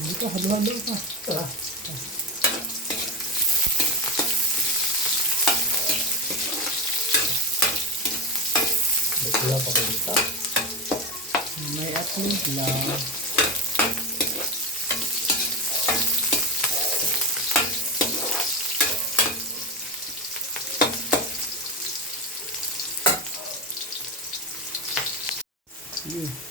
Hindi ka, halo-halo ka. Tara. Wala pa ko dito. May at-least lang. Sige.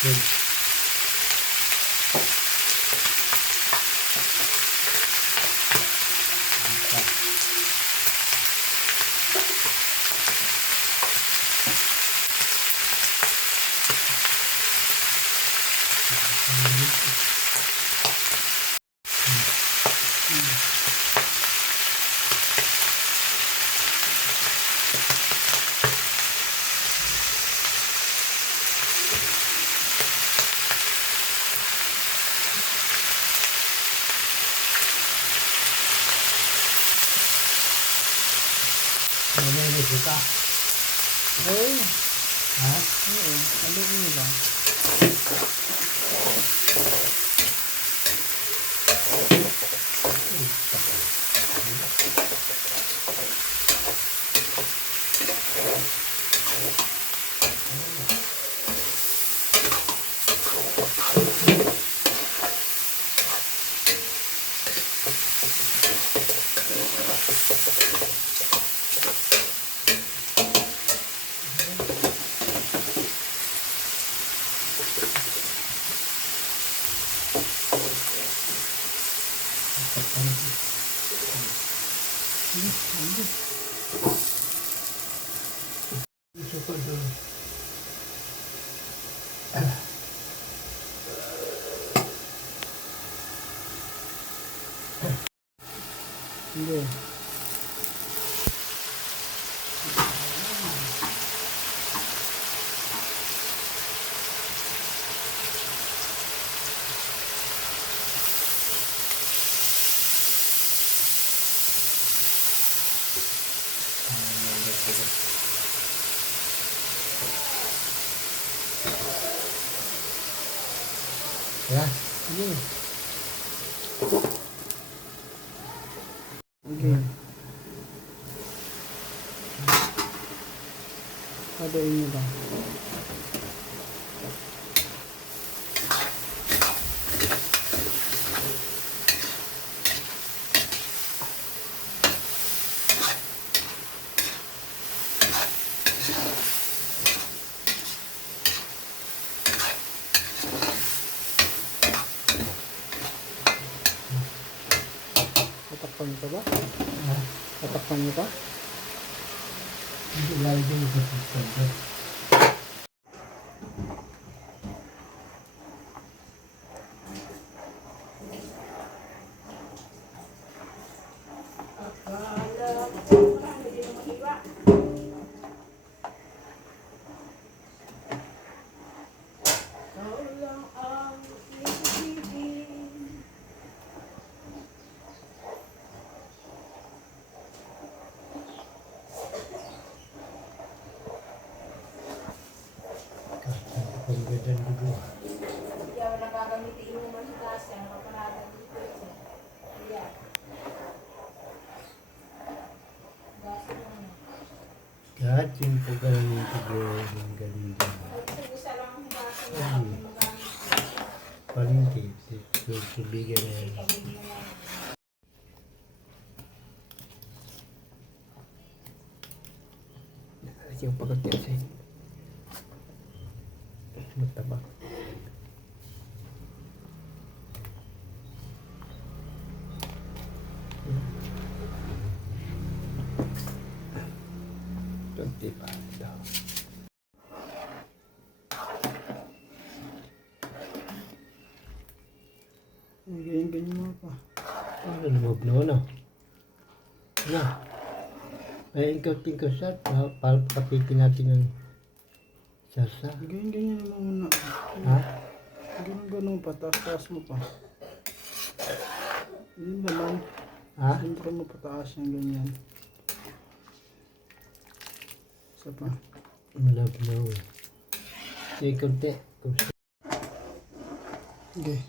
Good. Nalinis ka? Oo. Ha? Oo. Nalinis nila. Hindi. Ya, ini. Oke. Ada ini bang. Tatakpan nito ba? Tatakpan nito? Hindi lagi mo tatakpan. Pagdadan dulu. Ya, wala gagamitin mo man sa taas yan, maparagan dito. Iya. Gasa mo na. Kahit yung pagkaroon ko yung galing din. Isa lang ang gasa na magamit. Palingki, tubigan na yan. Yung pagkakasay. Mataba. Diba ito? pa. Ano lumab na ano? Ano? May ingkaw-tingkaw siya. Para kapitin natin yung sasa. Ganyan mo muna. Ha? Ganun pa. Taas mo pa. Yun naman. Ha? Siyempre mo pataas yung ganyan. Isa pa. Malab na ako. Sige, konti. Okay.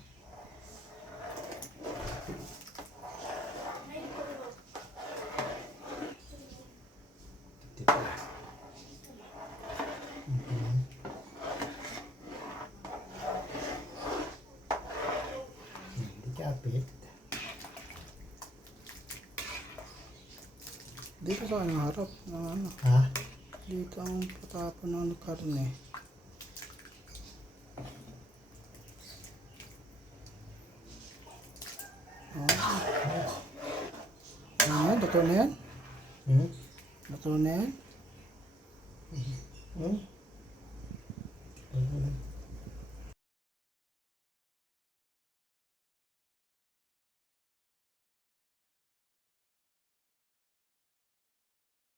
Hindi kapit. Dito sa ang harap. Ano. Ha? Dito ang patapon ng karne. Ano, luto na yan? Hmm? Luto na yan? Hmm?